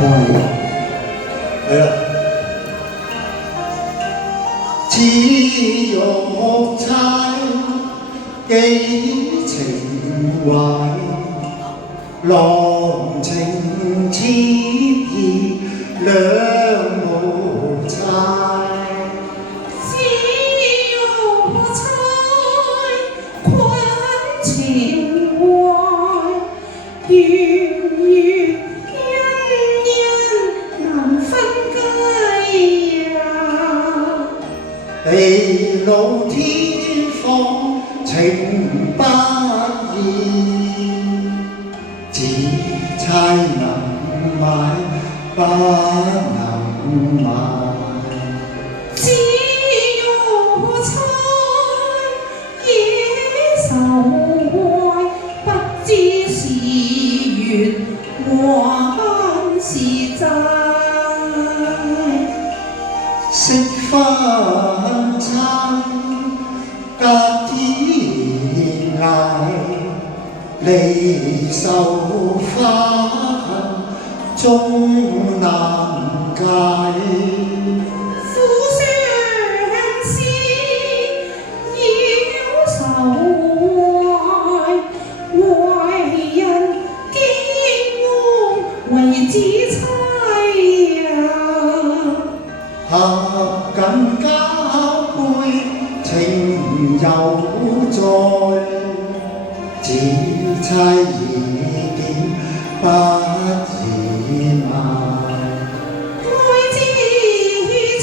嚟啦！似玉钗寄情懷，郎情妾意兩無猜。似玉钗困情懷，月月恩恩難分雞呀。地老天荒情不移，只猜能買不能賣。似玉钗野愁懷，不知是緣還是債。惜分餐隔天涯，離愁花恨終難解。苦相思繞愁懷，為人驚愕為子妻呀。合緊交杯情猶在，只猜意見不易賣。愛之妻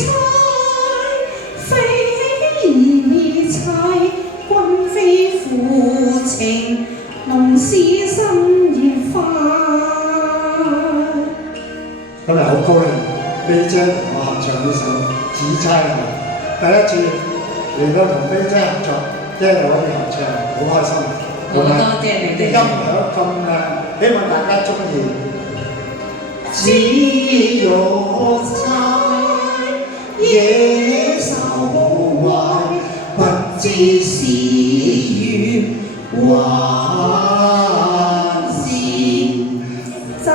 非妻，君非負情，弄使心愉快。今日好高興，美姐同我合唱呢首《紫釵紅》，第一次嚟到同美姐合作，即係我可以合唱，好開心。好多謝你哋。啲音響咁靚，希望大家中意。紫玉釵野愁懷，不知是緣還是債。